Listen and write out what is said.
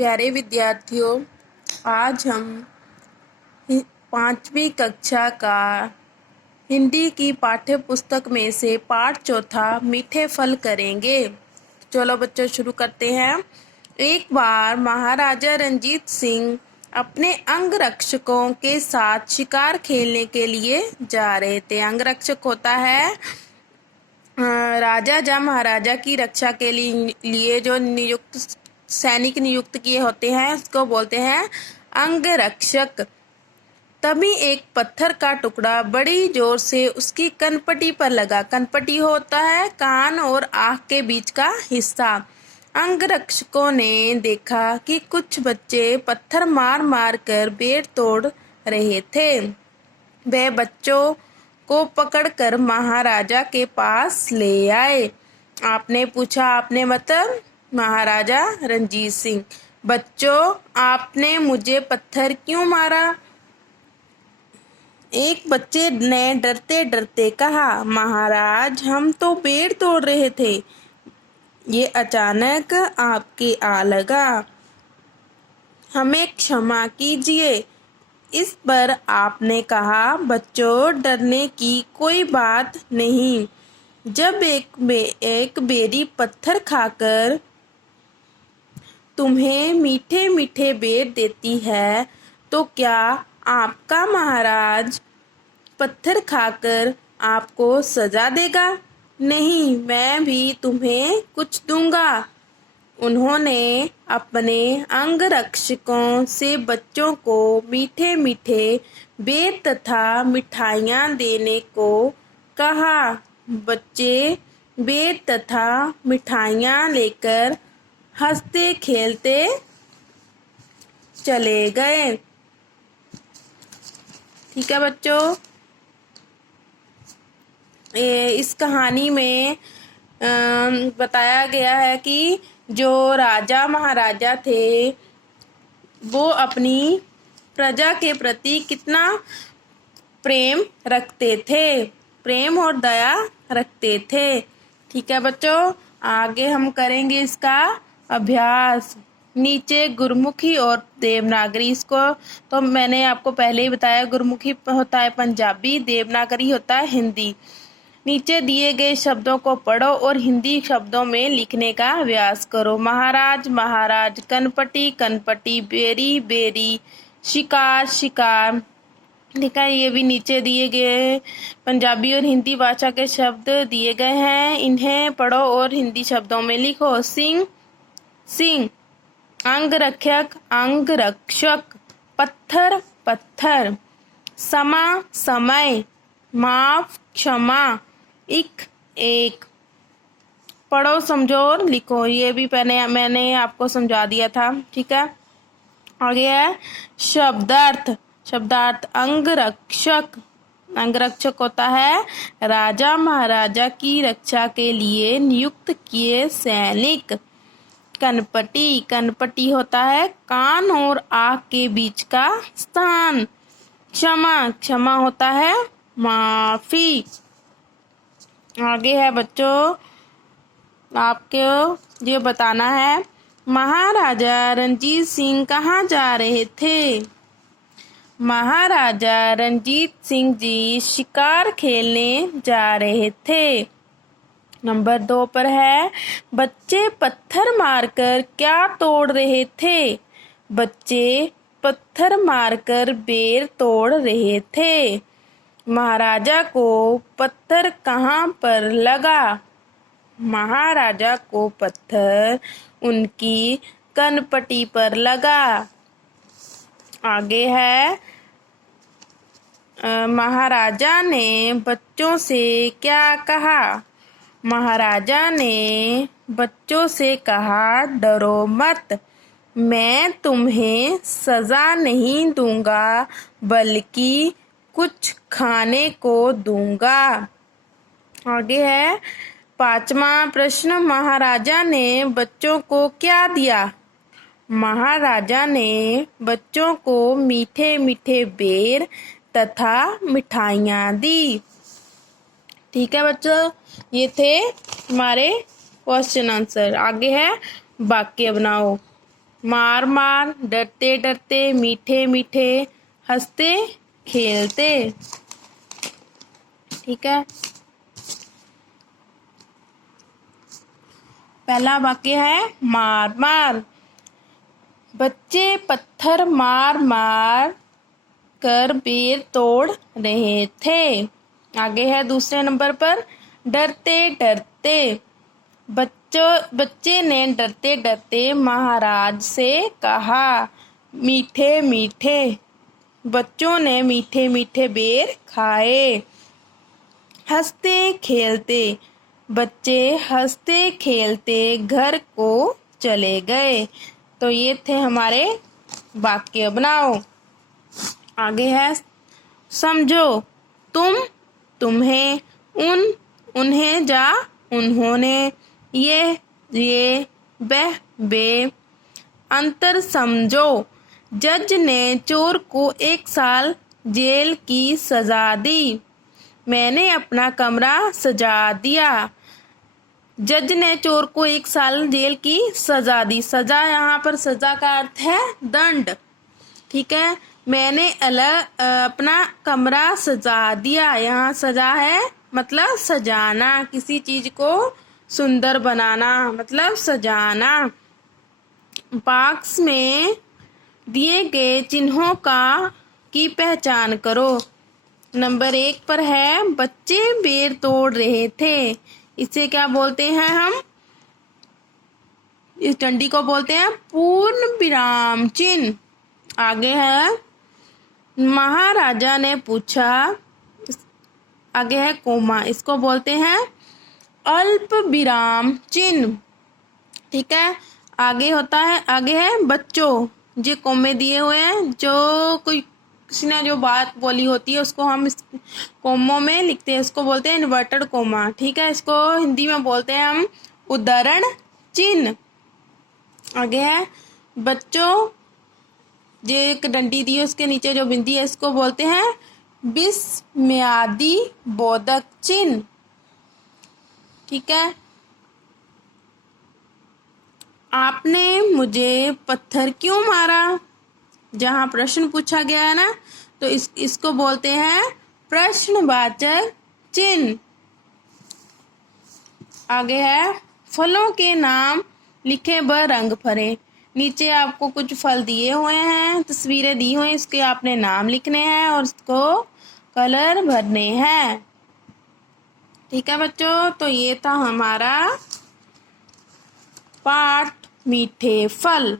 प्यारे विद्यार्थियों, आज हम 5वीं कक्षा का हिंदी की पाठ्य पुस्तक में से पाठ चौथा मीठे फल करेंगे। चलो बच्चों शुरू करते हैं। एक बार महाराजा रणजीत सिंह अपने अंगरक्षकों के साथ शिकार खेलने के लिए जा रहे थे। अंगरक्षक होता है राजा या महाराजा की रक्षा के लिए जो सैनिक नियुक्त किए होते हैं, उसको बोलते हैं अंगरक्षक। तभी एक पत्थर का टुकड़ा बड़ी जोर से उसकी कनपटी पर लगा। कनपटी होता है कान और आँख के बीच का हिस्सा। अंगरक्षकों ने देखा कि कुछ बच्चे पत्थर मार मार कर बेर तोड़ रहे थे। वे बच्चों को पकड़कर महाराजा के पास ले आए। आपने पूछा, आपने मतलब महाराजा रणजीत सिंह, बच्चों आपने मुझे पत्थर क्यों मारा? एक बच्चे ने डरते डरते कहा, महाराज हम तो पेड़ तोड़ रहे थे, ये अचानक आपके आ लगा, हमें क्षमा कीजिए। इस पर आपने कहा, बच्चों डरने की कोई बात नहीं। जब एक बेरी पत्थर खाकर तुम्हें मीठे मीठे बेर देती है, तो क्या आपका महाराज पत्थर खाकर आपको सजा देगा? नहीं, मैं भी तुम्हें कुछ दूंगा। उन्होंने अपने अंगरक्षकों से बच्चों को मीठे मीठे बेर तथा मिठाइयाँ देने को कहा। बच्चे बेर तथा मिठाइयाँ लेकर हंसते खेलते चले गए। ठीक है बच्चों, इस कहानी में बताया गया है कि जो राजा महाराजा थे वो अपनी प्रजा के प्रति कितना प्रेम रखते थे, प्रेम और दया रखते थे। ठीक है बच्चों, आगे हम करेंगे इसका अभ्यास। नीचे गुरमुखी और देवनागरी, इसको तो मैंने आपको पहले ही बताया। गुरमुखी होता है पंजाबी, देवनागरी होता है हिंदी। नीचे दिए गए शब्दों को पढ़ो और हिंदी शब्दों में लिखने का अभ्यास करो। महाराज महाराज, कनपटी कनपटी, बेरी बेरी, शिकार शिकार। ठीक है, ये भी नीचे दिए गए पंजाबी और हिंदी भाषा के शब्द दिए गए हैं, इन्हें पढ़ो और हिंदी शब्दों में लिखो। सिंह सिंह, अंगरक्षक अंगरक्षक, पत्थर पत्थर, समा समय, माफ क्षमा, एक। पढ़ो, समझो और लिखो। ये भी मैंने आपको समझा दिया था। ठीक है, आगे है शब्दार्थ। शब्दार्थ, अंगरक्षक, अंगरक्षक होता है राजा महाराजा की रक्षा के लिए नियुक्त किए सैनिक। कनपटी, कनपटी होता है कान और आँख के बीच का स्थान। क्षमा, क्षमा होता है माफी। आगे है बच्चों, आपको ये बताना है, महाराजा रणजीत सिंह कहाँ जा रहे थे? महाराजा रणजीत सिंह जी शिकार खेलने जा रहे थे। नंबर 2 पर है, बच्चे पत्थर मारकर क्या तोड़ रहे थे? बच्चे पत्थर मारकर बेर तोड़ रहे थे। महाराजा को पत्थर कहाँ पर लगा? महाराजा को पत्थर उनकी कनपटी पर लगा। आगे है, महाराजा ने बच्चों से क्या कहा? महाराजा ने बच्चों से कहा, डरो मत, मैं तुम्हें सजा नहीं दूंगा बल्कि कुछ खाने को दूंगा। आगे है 5वां प्रश्न, महाराजा ने बच्चों को क्या दिया? महाराजा ने बच्चों को मीठे मीठे बेर तथा मिठाइयाँ दी। ठीक है बच्चों, ये थे हमारे क्वेश्चन आंसर। आगे है वाक्य बनाओ। मार मार, डरते डरते, मीठे मीठे, हंसते खेलते। ठीक है, पहला वाक्य है मार मार। बच्चे पत्थर मार मार कर बेर तोड़ रहे थे। आगे है दूसरे नंबर पर डरते डरते। बच्चे ने डरते डरते महाराज से कहा मीठे मीठे। बच्चों ने मीठे मीठे बेर खाए। हंसते खेलते। बच्चे हंसते खेलते घर को चले गए। तो ये थे हमारे वाक्य। बनाओ। आगे है समझो। तुम, तुम्हें, उन, उन्हें, जा, उन्होंने, ये, वह, वे। अंतर समझो। जज ने चोर को 1 साल जेल की सजा दी। मैंने अपना कमरा सजा दिया। जज ने चोर को 1 साल जेल की सजा दी। सजा, यहाँ पर सजा का अर्थ है दंड। ठीक है, मैंने अपना कमरा सजा दिया। यहाँ सजा है मतलब सजाना, किसी चीज को सुंदर बनाना मतलब सजाना। बॉक्स में दिए गए चिन्हों की पहचान करो। नंबर 1 पर है बच्चे बेर तोड़ रहे थे। इसे क्या बोलते हैं हम? इस डंडी को बोलते हैं पूर्ण विराम चिन्ह। आगे है महाराजा ने पूछा। आगे है कोमा, इसको बोलते हैं अल्प विराम चिन्ह। ठीक है, आगे है बच्चों। जो कोमे दिए हुए हैं, जो किसी ने जो बात बोली होती है उसको हम इस कोमों में लिखते हैं, इसको बोलते हैं इन्वर्टेड कोमा। ठीक है, इसको हिंदी में बोलते हैं हम उद्धरण चिन्ह। आगे है बच्चों, जो एक डंडी दी है उसके नीचे जो बिंदी है इसको बोलते हैं विस्मयादि बोधक चिन्ह। ठीक है, आपने मुझे पत्थर क्यों मारा? जहाँ प्रश्न पूछा गया है ना, तो इसको बोलते हैं प्रश्नवाचक चिन्ह। आगे है फलों के नाम लिखे व रंग भरे। नीचे आपको कुछ फल दिए हुए हैं, तस्वीरें दी हुई, इसके आपने नाम लिखने हैं और इसको कलर भरने हैं। ठीक है बच्चों, तो ये था हमारा पाठ मीठे फल।